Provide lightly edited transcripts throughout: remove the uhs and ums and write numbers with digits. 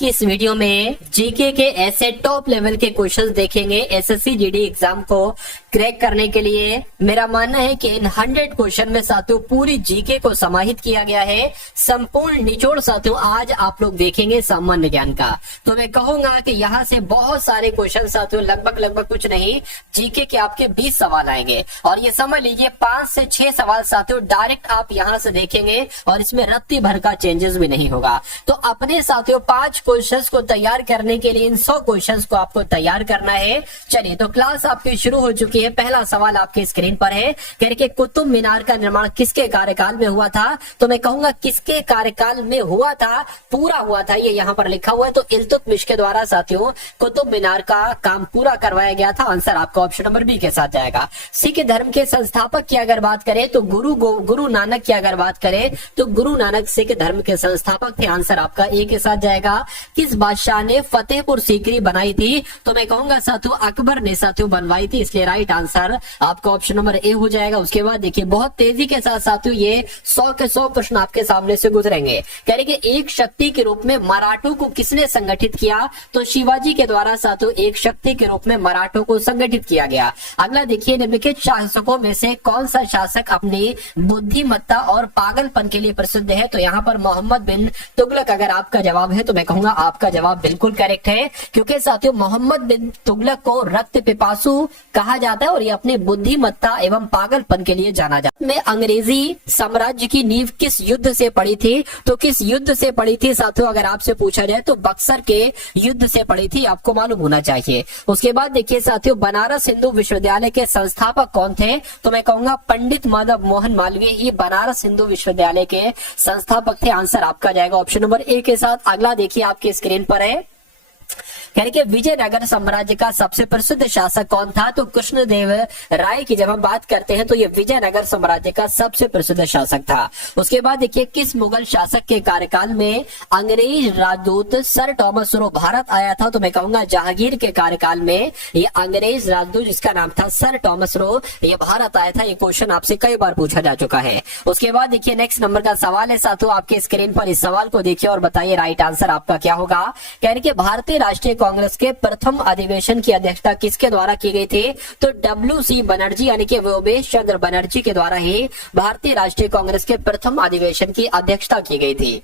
की इस वीडियो में जीके के ऐसे टॉप लेवल के क्वेश्चंस देखेंगे एसएससी जीडी एग्जाम को क्रैक करने के लिए। मेरा मानना है कि इन 100 क्वेश्चन में साथियों पूरी जीके को समाहित किया गया है। संपूर्ण निचोड़ साथियों आज आप लोग देखेंगे सामान्य ज्ञान का। तो मैं कहूंगा कि यहाँ से बहुत सारे क्वेश्चन साथियों लगभग कुछ नहीं जीके के आपके 20 सवाल आएंगे और ये समझ लीजिए 5 से 6 सवाल साथियों डायरेक्ट आप यहाँ से देखेंगे और इसमें रत्ती भर का चेंजेस भी नहीं होगा। तो अपने साथियों 5 क्वेश्चंस को तैयार करने के लिए इन 100 क्वेश्चंस को आपको तैयार करना है। चलिए तो क्लास आपकी शुरू हो चुकी है। पहला सवाल आपके स्क्रीन पर है, कह रहे कि कुतुब मीनार का निर्माण किसके कार्यकाल में हुआ था। तो मैं कहूंगा किसके कार्यकाल में हुआ था, पूरा हुआ था, ये यहाँ पर लिखा हुआ है। तो इल्तुतमिश के द्वारा साथियों कुतुब मीनार का काम पूरा करवाया गया था। आंसर आपका ऑप्शन नंबर बी के साथ जाएगा। सिख धर्म के संस्थापक की अगर बात करें तो गुरु नानक की अगर बात करें तो गुरु नानक सिख धर्म के संस्थापक थे। आंसर आपका ए के साथ जाएगा। किस बादशाह ने फतेहपुर सीकरी बनाई थी। तो मैं कहूंगा साथियों अकबर ने साथियों बनवाई थी, इसलिए राइट आंसर आपका ऑप्शन नंबर ए हो जाएगा। उसके बाद देखिए बहुत तेजी के साथ साथियों ये 100 के 100 प्रश्न आपके सामने से गुजरेंगे। कह रहे कि एक शक्ति के रूप में मराठों को किसने संगठित किया। तो शिवाजी के द्वारा साथियों एक शक्ति के रूप में मराठों को संगठित किया गया। अगला देखिए निम्नलिखित शासकों में से कौन सा शासक अपनी बुद्धिमत्ता और पागलपन के लिए प्रसिद्ध है। तो यहाँ पर मोहम्मद बिन तुगलक अगर आपका जवाब है तो मैं कहूंगा आपका जवाब बिल्कुल करेक्ट है, क्योंकि साथियों मोहम्मद बिन तुगलक को रक्त पिपासु कहा जाता है और ये अपनी बुद्धिमत्ता एवं पागलपन के लिए जाना जाता है। में अंग्रेजी साम्राज्य की नींव किस युद्ध से पड़ी थी। तो किस युद्ध से पड़ी थी साथियों अगर आपसे पूछा जाए तो बक्सर के युद्ध से पड़ी थी, आपको मालूम होना चाहिए। उसके बाद देखिए साथियों बनारस हिंदू विश्वविद्यालय के संस्थापक कौन थे। तो मैं कहूंगा पंडित माधव मोहन मालवीय ही बनारस हिंदू विश्वविद्यालय के संस्थापक थे। आंसर आपका जाएगा ऑप्शन नंबर ए के साथ। अगला देखिए आपकी स्क्रीन पर है, कह रहे कि विजयनगर साम्राज्य का सबसे प्रसिद्ध शासक कौन था। तो कृष्णदेव राय की जब हम बात करते हैं तो ये विजयनगर साम्राज्य का सबसे प्रसिद्ध शासक था। उसके बाद देखिए किस मुगल शासक के कार्यकाल में अंग्रेज राजदूत सर टॉमस रो भारत आया था। तो मैं कहूंगा जहांगीर के कार्यकाल में ये अंग्रेज राजदूत जिसका नाम था सर टॉमस रो ये भारत आया था। ये क्वेश्चन आपसे कई बार पूछा जा चुका है। उसके बाद देखिए नेक्स्ट नंबर का सवाल है साथियों आपके स्क्रीन पर। इस सवाल को देखिए और बताइए राइट आंसर आपका क्या होगा। कह रहे कि भारतीय राष्ट्रीय कांग्रेस के प्रथम अधिवेशन की अध्यक्षता किसके द्वारा की गई थी। तो WC बनर्जी यानी कि व्योमेश चंद्र बनर्जी के द्वारा ही भारतीय राष्ट्रीय कांग्रेस के प्रथम अधिवेशन की अध्यक्षता की गई थी।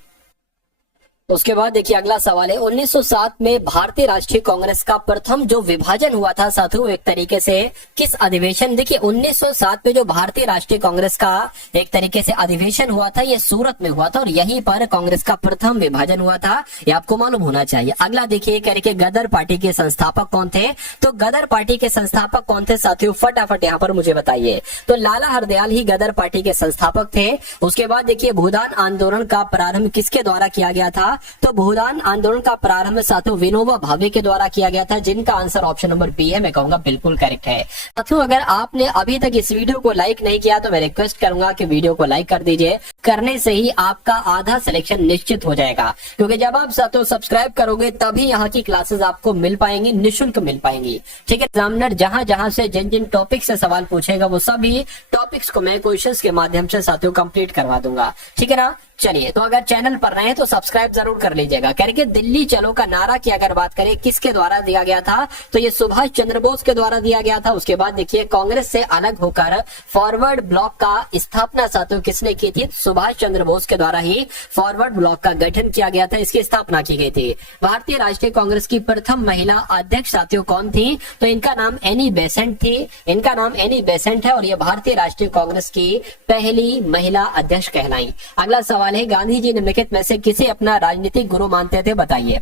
उसके बाद देखिए अगला सवाल है 1907 में भारतीय राष्ट्रीय कांग्रेस का प्रथम जो विभाजन हुआ था साथियों एक तरीके से किस अधिवेशन। देखिए 1907 में जो भारतीय राष्ट्रीय कांग्रेस का एक तरीके से अधिवेशन हुआ था ये सूरत में हुआ था और यहीं पर कांग्रेस का प्रथम विभाजन हुआ था, ये आपको मालूम होना चाहिए। अगला देखिए कह रहे कि गदर पार्टी के संस्थापक कौन थे। तो गदर पार्टी के संस्थापक कौन थे साथियों फटाफट यहाँ पर मुझे बताइए। तो लाला हरदयाल ही गदर पार्टी के संस्थापक थे। उसके बाद देखिए भूदान आंदोलन का प्रारंभ किसके द्वारा किया गया था। तो भूदान आंदोलन का प्रारंभ साथियों विनोबा भावे के द्वारा किया गया था, जिनका आंसर ऑप्शन नंबर बी है। मैं कहूंगा बिल्कुल करेक्ट है। साथियों अगर आपने अभी तक इस वीडियो को लाइक नहीं किया तो मैं रिक्वेस्ट करूंगा कि वीडियो को लाइक कर दीजिए। करने से ही आपका आधा सिलेक्शन निश्चित हो जाएगा, क्योंकि जब आप साथियों सब्सक्राइब करोगे तभी यहाँ की क्लासेस आपको मिल पाएंगी, निःशुल्क मिल पाएंगी। ठीक है, एग्जामिनर जहां जहां से जिन जिन टॉपिक से सवाल पूछेगा वो सभी टॉपिक्स को मैं क्वेश्चंस के माध्यम से साथियों कंप्लीट करवा दूंगा। ठीक है ना। चलिए तो अगर चैनल पर रहे तो सब्सक्राइब जरूर कर लीजिएगा। कह रहे कि दिल्ली चलो का नारा की अगर बात करें किसके द्वारा दिया गया था। तो ये सुभाष चंद्र बोस के द्वारा दिया गया था। उसके बाद देखिए कांग्रेस से अलग होकर फॉरवर्ड ब्लॉक का स्थापना साथियों किसने की थी। सुभाष चंद्र बोस के द्वारा ही फॉरवर्ड ब्लॉक का गठन किया गया था, इसकी स्थापना की गई थी। भारतीय राष्ट्रीय कांग्रेस की प्रथम महिला अध्यक्ष साथियों कौन थी। तो इनका नाम एनी बेसेंट थी। इनका नाम एनी बेसेंट है और ये भारतीय राष्ट्रीय कांग्रेस की पहली महिला अध्यक्ष कहलाई। अगला सवाल है गांधी जी निम्नलिखित में से किसे अपना राजनीतिक गुरु मानते थे, बताइए।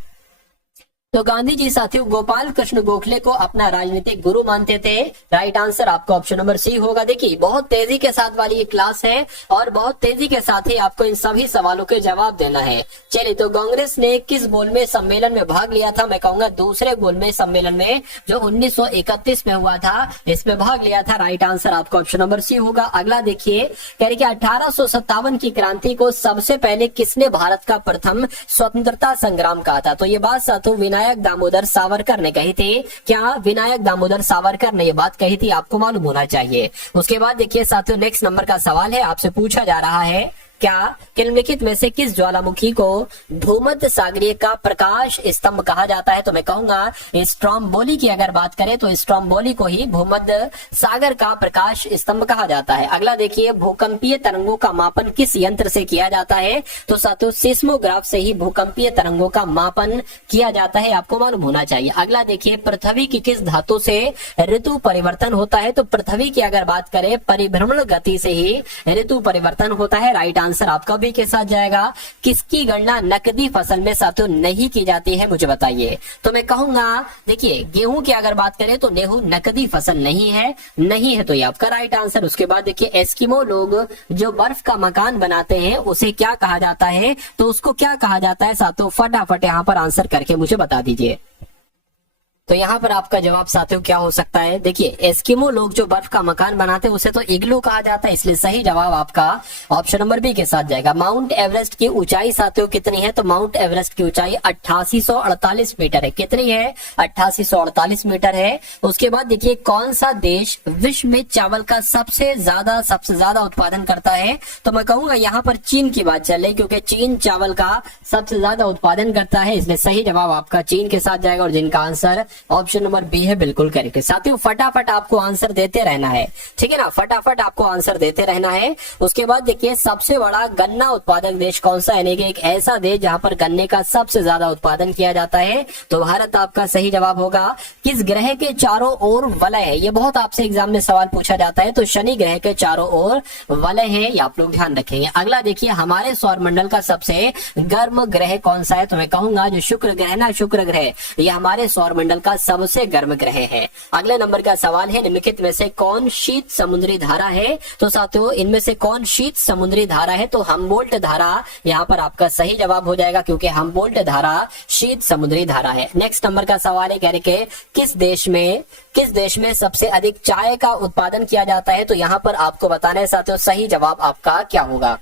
तो गांधी जी साथियों गोपाल कृष्ण गोखले को अपना राजनीतिक गुरु मानते थे। राइट आंसर आपका ऑप्शन नंबर सी होगा। देखिए बहुत तेजी के साथ वाली ये क्लास है और बहुत तेजी के साथ ही आपको इन सभी सवालों के जवाब देना है। चलिए तो कांग्रेस ने किस गोलमेज सम्मेलन में भाग लिया था। मैं कहूंगा दूसरे गोलमेज सम्मेलन में जो 1931 में हुआ था इसमें भाग लिया था। राइट आंसर आपका ऑप्शन नंबर सी होगा। अगला देखिए कह रहे कि 1857 की क्रांति को सबसे पहले किसने भारत का प्रथम स्वतंत्रता संग्राम कहा था। तो ये बात साथियों विनायक दामोदर सावरकर ने कही थी। क्या विनायक दामोदर सावरकर ने ये बात कही थी, आपको मालूम होना चाहिए। उसके बाद देखिए साथियों नेक्स्ट नंबर का सवाल है, आपसे पूछा जा रहा है क्या निम्नलिखित में से किस ज्वालामुखी को भूमध्य सागरीय का प्रकाश स्तंभ कहा जाता है? तो मैं कहूंगा स्ट्रोम्बोली की अगर बात करें तो स्ट्रोम्बोली को ही भूमध्य सागर का प्रकाश स्तंभ कहा जाता है। अगला देखिए, भूकंपीय तरंगों का मापन किस यंत्र से किया जाता है? तो साथियों सिस्मोग्राफ से ही भूकंपीय तरंगों का मापन किया जाता है, आपको मालूम होना चाहिए। अगला देखिए, पृथ्वी की किस धातु से ऋतु परिवर्तन होता है? तो पृथ्वी की अगर बात करें परिभ्रमण गति से ही ऋतु परिवर्तन होता है। राइट आंसर आपका भी के साथ जाएगा। किसकी गणना नकदी फसल में साथियों नहीं की जाती है, मुझे बताइए? तो मैं कहूंगा देखिए, गेहूं की अगर बात करें तो गेहूं नकदी फसल नहीं है तो ये आपका राइट आंसर। उसके बाद देखिए, एस्किमो लोग जो बर्फ का मकान बनाते हैं उसे क्या कहा जाता है? तो उसको क्या कहा जाता है साथियों? फटाफट यहाँ पर आंसर करके मुझे बता दीजिए। तो यहाँ पर आपका जवाब साथियों क्या हो सकता है? देखिए, एस्किमो लोग जो बर्फ का मकान बनाते हैं उसे तो इग्लू कहा जाता है, इसलिए सही जवाब आपका ऑप्शन नंबर बी के साथ जाएगा। माउंट एवरेस्ट की ऊंचाई साथियों कितनी है? तो माउंट एवरेस्ट की ऊंचाई 8848 मीटर है। कितनी है? 8848 मीटर है। उसके बाद देखिए, कौन सा देश विश्व में चावल का सबसे ज्यादा उत्पादन करता है? तो मैं कहूंगा यहाँ पर चीन की बात चल रही, क्योंकि चीन चावल का सबसे ज्यादा उत्पादन करता है, इसलिए सही जवाब आपका चीन के साथ जाएगा। और जिनका आंसर ऑप्शन नंबर बी है, बिल्कुल करेक्ट। साथियों फटाफट आपको आंसर देते रहना है, ठीक है ना? फटाफट आपको आंसर देते रहना है। उसके बाद देखिए, सबसे बड़ा गन्ना उत्पादक देश कौन सा? यानी कि एक ऐसा देश जहां पर गन्ने का सबसे ज्यादा उत्पादन किया जाता है, तो भारत आपका सही जवाब होगा। किस ग्रह के चारों ओर वलय है? ये बहुत आपसे एग्जाम में सवाल पूछा जाता है। तो शनि ग्रह के चारों ओर वलय है, ये आप लोग ध्यान रखेंगे। अगला देखिए, हमारे सौर मंडल का सबसे गर्म ग्रह कौन सा है? तो मैं कहूंगा जो शुक्र ग्रह ना, शुक्र ग्रह ये हमारे सौर मंडल का सबसे गर्म ग्रह है। अगले नंबर का सवाल है, निम्नलिखित में से कौन शीत समुद्री धारा है? तो साथियों इनमें से कौन शीत समुद्री धारा है? तो हम्बोल्ट धारा यहाँ पर आपका सही जवाब हो जाएगा, क्योंकि हम्बोल्ट धारा शीत समुद्री धारा है। नेक्स्ट नंबर का सवाल है, कह रहे कि किस देश में सबसे अधिक चाय का उत्पादन किया जाता है? तो यहाँ पर आपको बताना है साथियों सही जवाब आपका क्या होगा।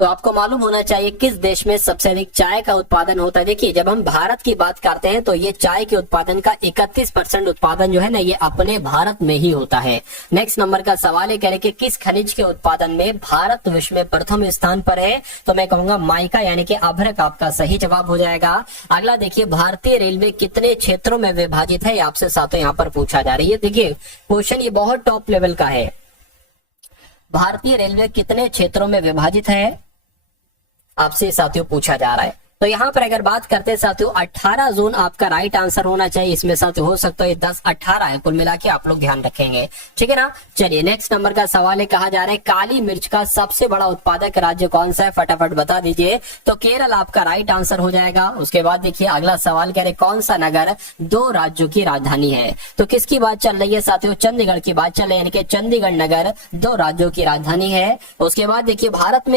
तो आपको मालूम होना चाहिए किस देश में सबसे अधिक चाय का उत्पादन होता है। देखिए, जब हम भारत की बात करते हैं तो ये चाय के उत्पादन का 31% उत्पादन जो है ना, ये अपने भारत में ही होता है। नेक्स्ट नंबर का सवाल है, कह रहे कि किस खनिज के उत्पादन में भारत विश्व में प्रथम स्थान पर है? तो मैं कहूंगा माइका यानी कि अभ्रक आपका सही जवाब हो जाएगा। अगला देखिए, भारतीय रेलवे कितने क्षेत्रों में विभाजित है? आपसे साथियों यहाँ पर पूछा जा रही है। देखिए, क्वेश्चन ये बहुत टॉप लेवल का है। भारतीय रेलवे कितने क्षेत्रों में विभाजित है, आपसे साथियों पूछा जा रहा है। तो यहाँ पर अगर बात करते हैं साथियों, 18 जोन आपका राइट आंसर होना चाहिए। इसमें साथियों हो सकता है 10-18 है, कुल मिला के आप लोग ध्यान रखेंगे, ठीक है ना? चलिए नेक्स्ट नंबर का सवाल है, कहा जा रहा है काली मिर्च का सबसे बड़ा उत्पादक राज्य कौन सा है? फटाफट बता दीजिए। तो केरल आपका राइट आंसर हो जाएगा। उसके बाद देखिए, अगला सवाल कह रहे कौन सा नगर 2 राज्यों की राजधानी है? तो किसकी बात चल रही है साथियों? चंडीगढ़ की बात चल रही है, यानी कि चंडीगढ़ नगर 2 राज्यों की राजधानी है। उसके बाद देखिए, भारत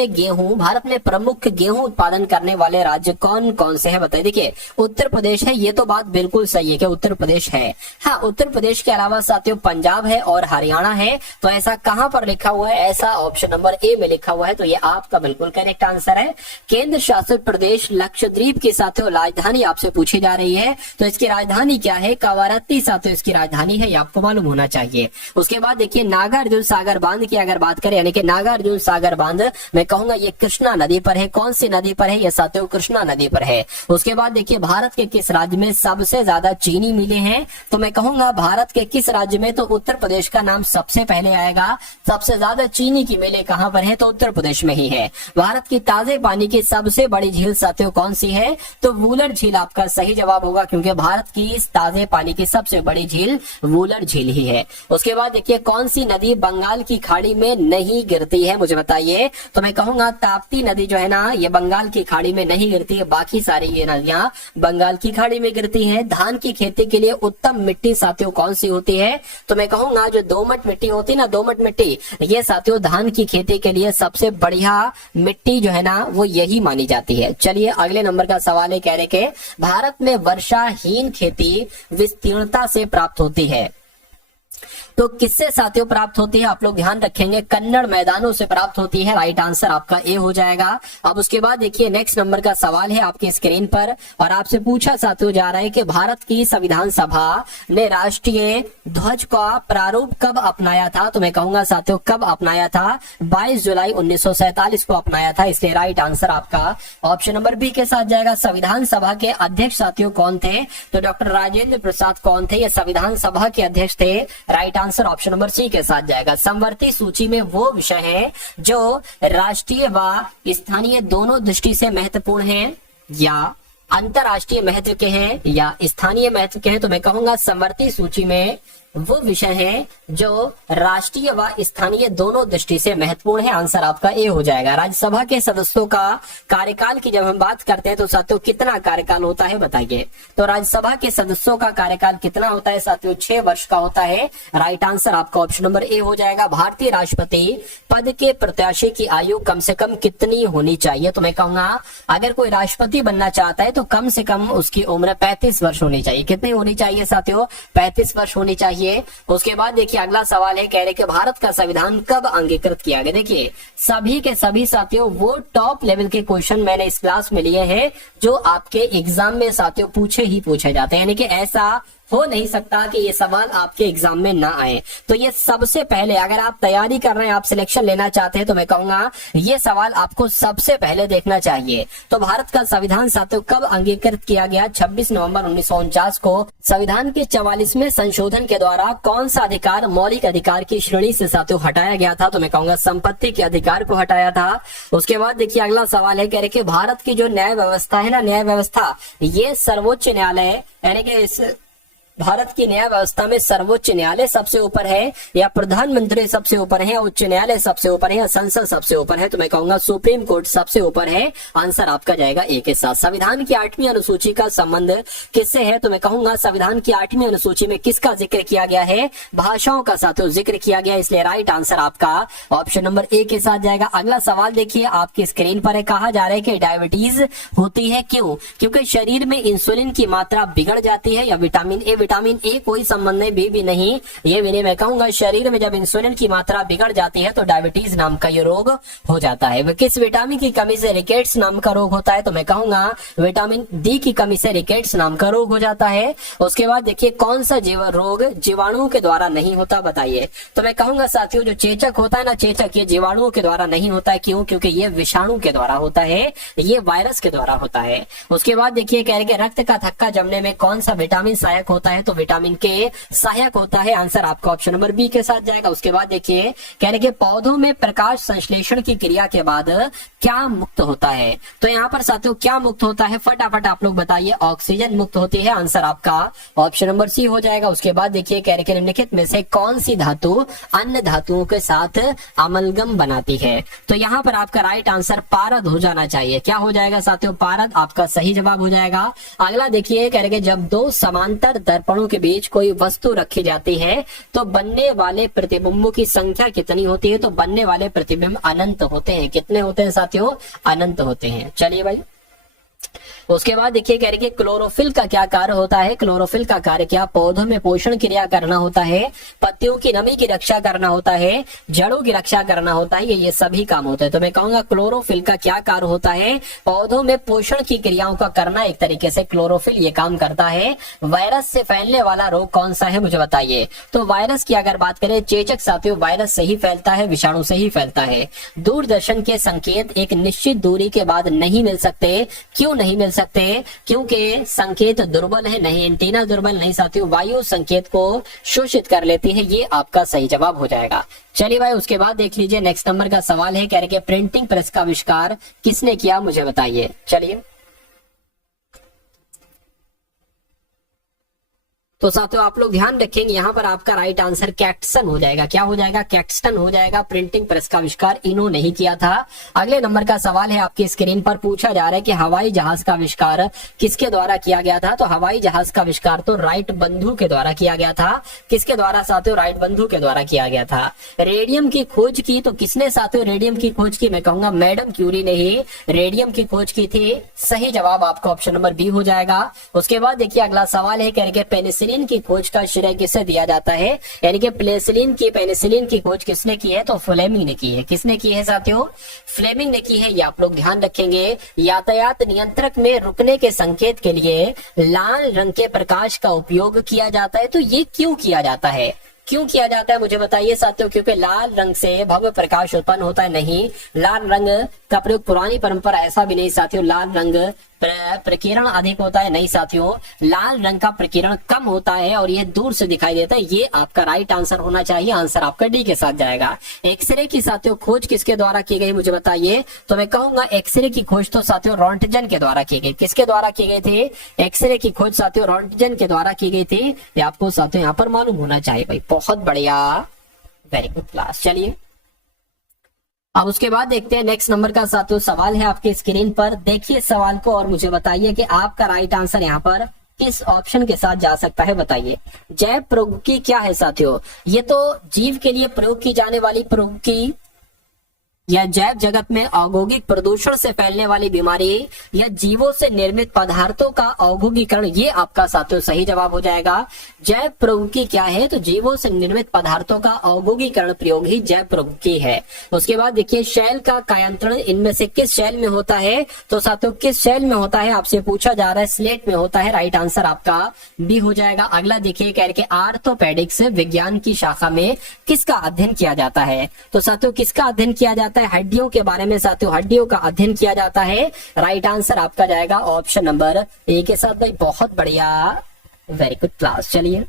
में प्रमुख गेहूं उत्पादन करने वाले राज्य कौन कौन से हैं बताइए? देखिए, उत्तर प्रदेश है, ये तो बात बिल्कुल सही है कि उत्तर प्रदेश है। हाँ, उत्तर प्रदेश के अलावा साथियों पंजाब है और हरियाणा है। तो ऐसा कहां पर लिखा हुआ है? ऐसा ऑप्शन नंबर ए में लिखा हुआ है, तो ये आपका बिल्कुल करेक्ट आंसर है। केंद्र शासित प्रदेश लक्षद्वीप की साथियों राजधानी आपसे पूछी जा रही है, तो इसकी राजधानी क्या है? कवारत्ती साथियों इसकी राजधानी है, ये आपको मालूम होना चाहिए। उसके बाद देखिए, नागार्जुन सागर बांध की अगर बात करें, यानी कि नागार्जुन सागर बांध मैं कहूंगा ये कृष्णा नदी पर है। कौन सी नदी पर है? ये साथियों कृष्णा नदी पर है। उसके बाद देखिए, भारत के किस राज्य में सबसे ज्यादा चीनी मिलें हैं? तो मैं कहूंगा भारत के किस राज्य में? तो उत्तर प्रदेश का नाम सबसे पहले आएगा। सबसे ज्यादा चीनी की मिलें कहां पर है? तो उत्तर प्रदेश में ही है। भारत की ताजे पानी की सबसे बड़ी झील साथियों कौन सी है? तो वूलर झील आपका सही जवाब होगा, क्योंकि भारत की इस ताजे पानी की सबसे बड़ी झील वूलर झील ही है। उसके बाद देखिए, कौन सी नदी बंगाल की खाड़ी में नहीं गिरती है? मुझे बताइए। तो मैं कहूंगा ताप्ती नदी जो है ना, ये बंगाल की खाड़ी में नहीं गिरती है, बाकी सारी ये नदियां बंगाल की खाड़ी में गिरती हैं। धान की खेती के लिए उत्तम मिट्टी साथियों कौन सी होती है? तो मैं कहूंगा जो दोमट मिट्टी होती है ना, दोमट मिट्टी, ये साथियों धान की खेती के लिए सबसे बढ़िया मिट्टी जो है ना, वो यही मानी जाती है। चलिए अगले नंबर का सवाल है, कह रहे कि भारत में वर्षाहीन खेती विस्तीर्णता से प्राप्त होती है। तो किससे साथियों प्राप्त होती है, आप लोग ध्यान रखेंगे कन्नड़ मैदानों से प्राप्त होती है। राइट आंसर आपका ए हो जाएगा। अब उसके बाद देखिए नेक्स्ट नंबर का सवाल है आपकी स्क्रीन पर और आपसे पूछा साथियों जा रहा है कि भारत की संविधान सभा ने राष्ट्रीय ध्वज का प्रारूप कब अपनाया था। तो मैं कहूंगा साथियों कब अपनाया था, 22 जुलाई 1947 को अपनाया था। इसलिए राइट आंसर आपका ऑप्शन नंबर बी के साथ जाएगा। संविधान सभा के अध्यक्ष साथियों कौन थे, तो डॉक्टर राजेंद्र प्रसाद कौन थे, ये संविधान सभा के अध्यक्ष थे। Right answer option number C के साथ जाएगा। समवर्ती सूची में वो विषय है जो राष्ट्रीय व स्थानीय दोनों दृष्टि से महत्वपूर्ण है या अंतरराष्ट्रीय महत्व के हैं या स्थानीय महत्व के हैं। तो मैं कहूंगा समवर्ती सूची में वो विषय है जो राष्ट्रीय व स्थानीय दोनों दृष्टि से महत्वपूर्ण है। आंसर आपका ए हो जाएगा। राज्यसभा के सदस्यों का कार्यकाल की जब हम बात करते हैं तो साथियों कितना कार्यकाल होता है बताइए। तो राज्यसभा के सदस्यों का कार्यकाल कितना होता है साथियों, 6 वर्ष का होता है। राइट आंसर आपका ऑप्शन नंबर ए हो जाएगा। भारतीय राष्ट्रपति पद के प्रत्याशी की आयु कम से कम कितनी होनी चाहिए। तो मैं कहूंगा अगर कोई राष्ट्रपति बनना चाहता है तो कम से कम उसकी उम्र 35 वर्ष होनी चाहिए। कितनी होनी चाहिए साथियों, 35 वर्ष होनी चाहिए। उसके बाद देखिए अगला सवाल है, कह रहे कि भारत का संविधान कब अंगीकृत किया गया। देखिए सभी के सभी साथियों वो टॉप लेवल के क्वेश्चन मैंने इस क्लास में लिए हैं जो आपके एग्जाम में साथियों पूछे जाते हैं, यानी कि ऐसा हो नहीं सकता कि ये सवाल आपके एग्जाम में ना आए। तो ये सबसे पहले अगर आप तैयारी कर रहे हैं, आप सिलेक्शन लेना चाहते हैं तो मैं कहूंगा ये सवाल आपको सबसे पहले देखना चाहिए। तो भारत का संविधान साथियों कब अंगीकृत किया गया, 26 नवंबर 1949 को। संविधान के 44वें संशोधन के द्वारा कौन सा अधिकार मौलिक अधिकार की श्रेणी से साथियों हटाया गया था। तो मैं कहूंगा संपत्ति के अधिकार को हटाया था। उसके बाद देखिए अगला सवाल है, कह रहे कि भारत की जो न्याय व्यवस्था है ना, न्याय व्यवस्था ये सर्वोच्च न्यायालय यानी कि इस भारत की न्याय व्यवस्था में सर्वोच्च न्यायालय सबसे ऊपर है या प्रधानमंत्री सबसे ऊपर है, उच्च न्यायालय सबसे ऊपर है या संसद सबसे ऊपर है। तो मैं कहूंगा सुप्रीम कोर्ट सबसे ऊपर है। आंसर आपका जाएगा ए के साथ। संविधान की 8वीं अनुसूची का संबंध किससे है। तो मैं कहूंगा संविधान की 8वीं अनुसूची में किसका जिक्र किया गया है, भाषाओं का साथियों जिक्र किया गया। इसलिए राइट आंसर आपका ऑप्शन नंबर ए के साथ जाएगा। अगला सवाल देखिए आपकी स्क्रीन पर है, कहा जा रहा है कि डायबिटीज होती है क्यों, क्योंकि शरीर में इंसुलिन की मात्रा बिगड़ जाती है या विटामिन ए। विटामिन ए कोई संबंध नहीं, बी भी नहीं, ये भी नहीं। मैं कहूंगा शरीर में जब इंसुलिन की मात्रा बिगड़ जाती है तो डायबिटीज नाम का ये रोग हो जाता है। किस विटामिन की कमी से रिकेट्स नाम का रोग होता है। तो मैं कहूंगा विटामिन डी की कमी से रिकेट्स नाम का रोग हो जाता है। उसके बाद देखिए कौन सा रोग जीवाणुओं के द्वारा नहीं होता बताइए। तो मैं कहूंगा साथियों जो चेचक होता है ना, चेचक ये जीवाणुओं के द्वारा नहीं होता है। क्यों, क्योंकि ये विषाणु के द्वारा होता है, ये वायरस के द्वारा होता है। उसके बाद देखिए कह रहे कि रक्त का थक्का जमने में कौन सा विटामिन सहायक होता है। तो विटामिन के सहायक होता है। आंसर आपका ऑप्शन नंबर बी के साथ जाएगा। उसके बाद देखिए कह रहे कि पौधों में प्रकाश संश्लेषण की क्रिया के बाद क्या मुक्त होता है। तो यहाँ पर साथियों क्या मुक्त होता है, फटाफट आप लोग बताइए। ऑक्सीजन मुक्त होती है। आंसर आपका ऑप्शन नंबर सी हो जाएगा। उसके बाद देखिए कह रहे कि निम्नलिखित में से कौन सी धातु अन्य धातुओं के साथ अमलगम बनाती है। तो यहाँ पर आपका राइट आंसर पारद हो जाना चाहिए। क्या हो जाएगा साथियों, पारद आपका सही जवाब हो जाएगा। अगला देखिए कह रहे कि जब दो समांतर दर्पणों के बीच कोई वस्तु रखी जाती है तो बनने वाले प्रतिबिंबों की संख्या कितनी होती है। तो बनने वाले प्रतिबिंब अनंत होते हैं। कितने होते हैं साथियों, अनंत होते हैं। चलिए भाई उसके बाद देखिए कह रहे कि क्लोरोफिल का क्या कार्य होता है। क्लोरोफिल का कार्य क्या, पौधों में पोषण क्रिया करना होता है, पत्तियों की नमी की रक्षा करना होता है, जड़ों की रक्षा करना होता है, ये सभी काम होते हैं। तो मैं कहूंगा क्लोरोफिल का क्या कार्य होता है, पौधों में पोषण की क्रियाओं का करना। एक तरीके से क्लोरोफिल ये काम करता है। वायरस से फैलने वाला रोग कौन सा है मुझे बताइए। तो वायरस की अगर बात करें, चेचक साथियों वायरस से ही फैलता है, विषाणु से ही फैलता है। दूरदर्शन के संकेत एक निश्चित दूरी के बाद नहीं मिल सकते। क्यों नहीं मिल सकते, क्योंकि संकेत दुर्बल है। नहीं, एंटीना दुर्बल नहीं साथियों, वायु संकेत को शोषित कर लेती है। ये आपका सही जवाब हो जाएगा। चलिए भाई उसके बाद देख लीजिए नेक्स्ट नंबर का सवाल है, कह रहे कि प्रिंटिंग प्रेस का आविष्कार किसने किया मुझे बताइए। चलिए तो साथियों आप लोग ध्यान रखेंगे यहाँ पर आपका राइट आंसर कैक्टसन हो जाएगा। क्या हो जाएगा, कैक्टसन हो जाएगा। प्रिंटिंग प्रेस का आविष्कार इन्होंने ही किया था। अगले नंबर का सवाल है आपकी स्क्रीन पर, पूछा जा रहा है कि हवाई जहाज का आविष्कार किसके द्वारा किया गया था। तो हवाई जहाज का आविष्कार तो राइट बंधु के द्वारा किया गया था। किसके द्वारा साथियों, राइट बंधु के द्वारा किया गया था। रेडियम की खोज की तो किसने साथियों रेडियम की खोज की, मैं कहूंगा मैडम क्यूरी ने ही रेडियम की खोज की थी। सही जवाब आपका ऑप्शन नंबर बी हो जाएगा। उसके बाद देखिए अगला सवाल है, कह रहे पेनिसिलिन पेनिसिलिन की खोज का श्रेय किसे दिया जाता है, यानी कि पेनिसिलिन की खोज किसने की है, तो फ्लेमिंग ने की है। किसने की है साथियों, फ्लेमिंग ने की है। ये आप लोग ध्यान रखेंगे। यातायात नियंत्रक में रुकने के संकेत के लिए लाल रंग के प्रकाश का उपयोग किया जाता है। तो ये क्यों किया जाता है, क्यों किया जाता है मुझे बताइए साथियों। क्योंकि लाल रंग से भव्य प्रकाश उत्पन्न होता है, नहीं। लाल रंग का प्रयोग पुरानी परंपरा ऐसा भी नहीं साथियों। लाल रंग प्रकीर्ण अधिक होता है, नहीं साथियों। लाल रंग का प्रकीर्ण कम होता है और ये दूर से दिखाई देता है। ये आपका राइट आंसर होना चाहिए। आंसर आपका डी के साथ जाएगा। एक्सरे की साथियों खोज किसके द्वारा की गई मुझे बताइए। तो मैं कहूंगा एक्सरे की खोज तो साथियों रोंटगन के द्वारा की गई। किसके द्वारा की गई थी, एक्सरे की खोज साथियों रोंटगन के द्वारा की गई थी। ये आपको साथियों यहाँ पर मालूम होना चाहिए भाई। बहुत बढ़िया, वेरी गुड क्लास। चलिए अब उसके बाद देखते हैं नेक्स्ट नंबर का साथियों सवाल है आपके स्क्रीन पर। देखिए सवाल को और मुझे बताइए कि आपका राइट आंसर यहाँ पर किस ऑप्शन के साथ जा सकता है, बताइए। जैव प्रौद्योगिकी क्या है साथियों, ये तो जीव के लिए प्रयोग की जाने वाली प्रौद्योगिकी या जैव जगत में औद्योगिक प्रदूषण से फैलने वाली बीमारी या जीवों से निर्मित पदार्थों का औद्योगिकरण, ये आपका साथियों सही जवाब हो जाएगा। जैव प्रौद्योगिकी क्या है, तो जीवों से निर्मित पदार्थों का औद्योगिकरण प्रयोग ही जैव प्रौद्योगिकी है। उसके बाद देखिए शैल का कायांतरण इनमें से किस शैल में होता है, तो साथियों किस शैल में होता है आपसे पूछा जा रहा है। स्लेट में होता है। राइट आंसर आपका बी हो जाएगा। अगला देखिए कह रहे आर्थोपेडिक्स विज्ञान की शाखा में किसका अध्ययन किया जाता है, तो साथियों किसका अध्ययन किया जाता है, हड्डियों के बारे में साथियों, हड्डियों का अध्ययन किया जाता है। राइट आंसर आपका जाएगा ऑप्शन नंबर ए के साथ भाई। बहुत बढ़िया, वेरी गुड क्लास। चलिए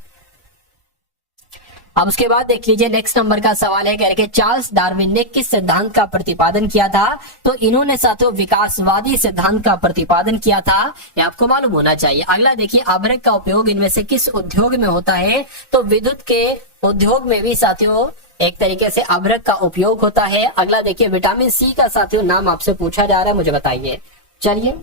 अब उसके बाद देख लीजिए नेक्स्ट नंबर का सवाल है। कह रहे चार्ल्स डार्विन ने किस सिद्धांत का प्रतिपादन किया था, तो इन्होंने साथियों विकासवादी सिद्धांत का प्रतिपादन किया था। ये आपको मालूम होना चाहिए। अगला देखिए अभ्रक का उपयोग इनमें से किस उद्योग में होता है, तो विद्युत के उद्योग में भी साथियों एक तरीके से अभ्रक का उपयोग होता है। अगला देखिए विटामिन सी का साथियों नाम आपसे पूछा जा रहा है, मुझे बताइए। चलिए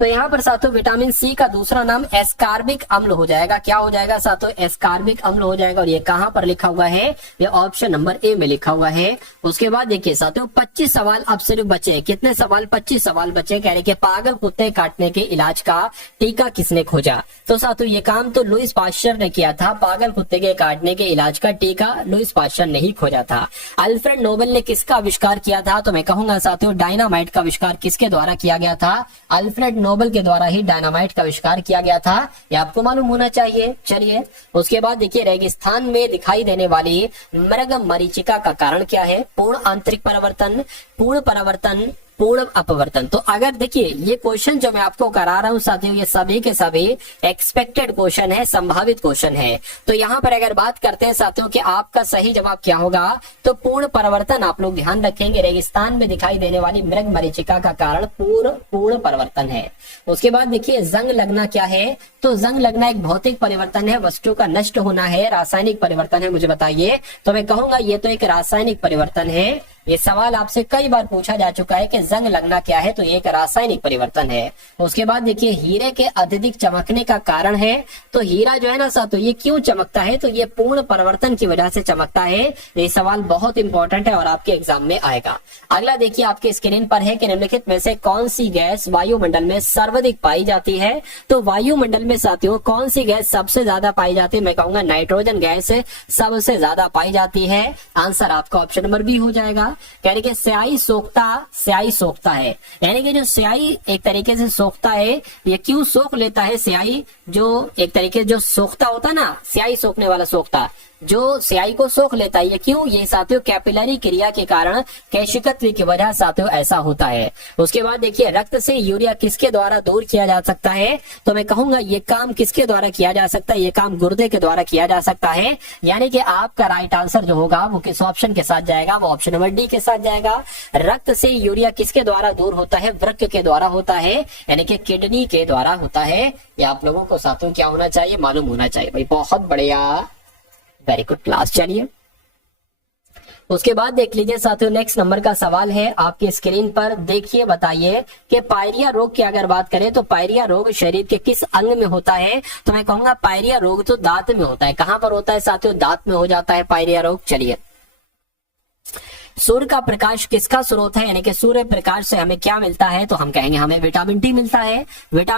तो यहाँ पर साथियों विटामिन सी का दूसरा नाम एस्कार्बिक अम्ल हो जाएगा। क्या हो जाएगा साथियों, एस्कार्बिक अम्ल हो जाएगा। और ये कहाँ पर लिखा हुआ है, ये ऑप्शन नंबर ए में लिखा हुआ है। उसके बाद देखिए साथियों 25 सवाल अब सिर्फ बचे। कितने सवाल, 25 सवाल बचे। कह रहे कि पागल कुत्ते काटने के इलाज का टीका किसने खोजा, तो साथियों ये काम तो लुईस पाश्चर ने किया था। पागल कुत्ते के काटने के इलाज का टीका लुईस पाश्चर ने ही खोजा था। अल्फ्रेड नोबेल ने किसका आविष्कार किया था, तो मैं कहूंगा साथियों डायनामाइट का आविष्कार किसके द्वारा किया गया था, अल्फ्रेड नोबेल के द्वारा ही डायनामाइट का आविष्कार किया गया था। ये आपको मालूम होना चाहिए। चलिए उसके बाद देखिए रेगिस्तान में दिखाई देने वाली मृग मरीचिका का कारण क्या है, पूर्ण आंतरिक परिवर्तन, पूर्ण परिवर्तन, पूर्ण अपवर्तन। तो अगर देखिए ये क्वेश्चन जो मैं आपको करा रहा हूं साथियों ये सभी के सभी एक्सपेक्टेड क्वेश्चन है, संभावित क्वेश्चन है। तो यहाँ पर अगर बात करते हैं साथियों कि आपका सही जवाब क्या होगा, तो पूर्ण परिवर्तन आप लोग ध्यान रखेंगे। रेगिस्तान में दिखाई देने वाली मृग मरीचिका का कारण पूर्ण परिवर्तन है। उसके बाद देखिए जंग लगना क्या है, तो जंग लगना एक भौतिक परिवर्तन है, वस्तु का नष्ट होना है, रासायनिक परिवर्तन है, मुझे बताइए। तो मैं कहूंगा ये तो एक रासायनिक परिवर्तन है। ये सवाल आपसे कई बार पूछा जा चुका है कि जंग लगना क्या है, तो ये एक रासायनिक परिवर्तन है। उसके बाद देखिए हीरे के अत्यधिक चमकने का कारण है, तो हीरा जो है ना साथियों ये क्यों चमकता है, तो ये पूर्ण परिवर्तन की वजह से चमकता है। ये सवाल बहुत इंपॉर्टेंट है और आपके एग्जाम में आएगा। अगला देखिए आपके स्क्रीन पर है कि निम्नलिखित में से कौन सी गैस वायुमंडल में सर्वाधिक पाई जाती है, तो वायुमंडल में साथियों कौन सी गैस सबसे ज्यादा पाई जाती है, मैं कहूंगा नाइट्रोजन गैस सबसे ज्यादा पाई जाती है। आंसर आपका ऑप्शन नंबर बी हो जाएगा। कह रहे कि स्याही सोखता है, यानी कि जो स्याही एक तरीके से सोखता है, ये क्यों सोख लेता है स्याही, जो एक तरीके जो सोखता होता ना, स्याही सोखने वाला सोखता, जो स्याही को सोख लेता है, ये क्यों, ये साथियों कैपिलरी क्रिया के कारण, कैशिकत्व की वजह साथियों ऐसा होता है। उसके बाद देखिए रक्त से यूरिया किसके द्वारा दूर किया जा सकता है, तो मैं कहूंगा ये काम किसके द्वारा किया जा सकता है, ये काम गुर्दे के द्वारा किया जा सकता है। यानी कि आपका राइट आंसर जो होगा वो किस ऑप्शन के साथ जाएगा, वो ऑप्शन नंबर डी के साथ जाएगा। रक्त से यूरिया किसके द्वारा दूर होता है, वृक्क के द्वारा होता है, यानी कि किडनी के द्वारा होता है। ये आप लोगों को साथियों क्या होना चाहिए, मालूम होना चाहिए भाई। बहुत बढ़िया, वेरी गुड क्लास। चलिए उसके बाद देख लीजिए साथियों नेक्स्ट नंबर का सवाल है आपकी स्क्रीन पर। देखिए बताइए कि पायरिया रोग की अगर बात करें तो पायरिया रोग शरीर के किस अंग में होता है, तो मैं कहूंगा पायरिया रोग तो दांत में होता है। कहां पर होता है साथियों, दांत में हो जाता है पायरिया रोग। चलिए सूर्य का प्रकाश किसका स्रोत है, यानी कि सूर्य प्रकाश से हमें क्या मिलता है, तो हम कहेंगे हमें विटामिन डी मिलता है। विटामिन